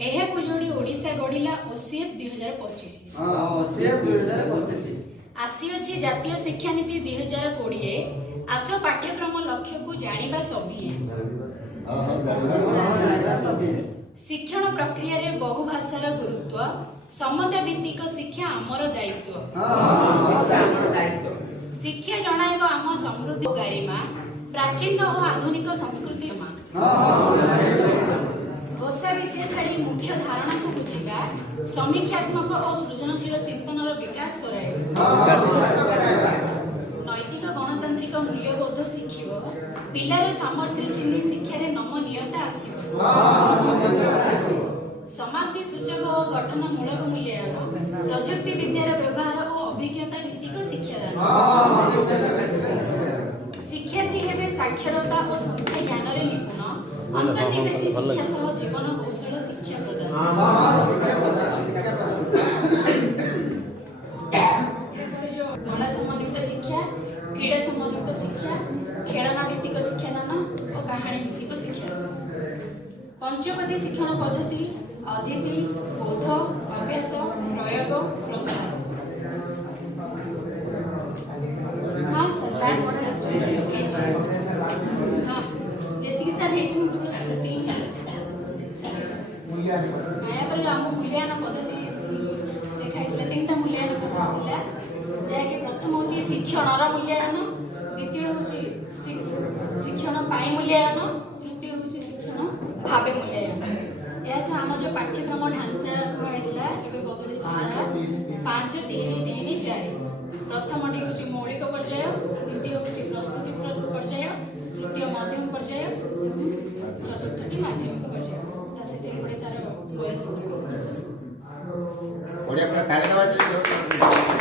एहाकु जोड़ी Odisha गढ़िला OCF 2025 OCF 2025 आसी अछि जातीय शिक्षा नीति 2020 आसो पाठ्यक्रम लक्ष्य को जानिबा सभी शिक्षण प्रक्रिया रे बहु भाषार गुरुत्व समुदाय भित्तिक शिक्षा आमर दायित्व शिक्षा जणाइब आम समृद्धि गारिमा प्राचीन और आधुनिक संस्कृति भाषा विद्या छाड़ी मुख्य धारणा को बुझिबा समीक्षात्मक और सृजनशील चिंतन विकास कराए नैतिक गणतांत्रिक मूल्यबोध शिखिब पिलार सामर्थ्य चिन्ह शिक्षा नमनीयता आसिब समाप्ति सूचक और गठन मूलक मूल्यांकन प्रजुक्ति विद्यार व्यवहार और अभिज्ञता भित्तिक शिक्षादान शिक्षार्थी हेबे साक्षरता और संख्या ज्ञान रे निपुण अंतर्निवेशी शिक्षा सह जीवन कौशल शिक्षा प्रदान कला समन्वित शिक्षा क्रीड़ा समन्वित शिक्षा खेलना भित्तिक शिक्षादान और कहानी भित्तिक शिक्षा पंचपदी शिक्षण पद्धति अदिति बोध अभ्यास प्रयोग प्रसार हाँ सर लास्ट हाँ जेतिकी सर हे छु मुटुला सती माया पर हम मूल्यांकन पद्धति देखाइला तीनटा मूल्यांकन पद्धति थिला जाके प्रथम होची शिक्षणर मूल्यांकन द्वितीय होची शिक्षण पाई मूल्यांकन तृतीय होची शिक्षण भावे मूल्यांकन यह आम जो पाठ्यक्रम ढांचा कहला एबे बदली छला 5 3 3 4 प्रथमटी होची मौलिक पर्याय द्वितीय होची प्रस्तुति पर्याय तृतीय मध्यम पर्याय चतुर्थटी माध्यमिक पर्याय तासे पड़े तार प्रयास ओडिया ताले दवा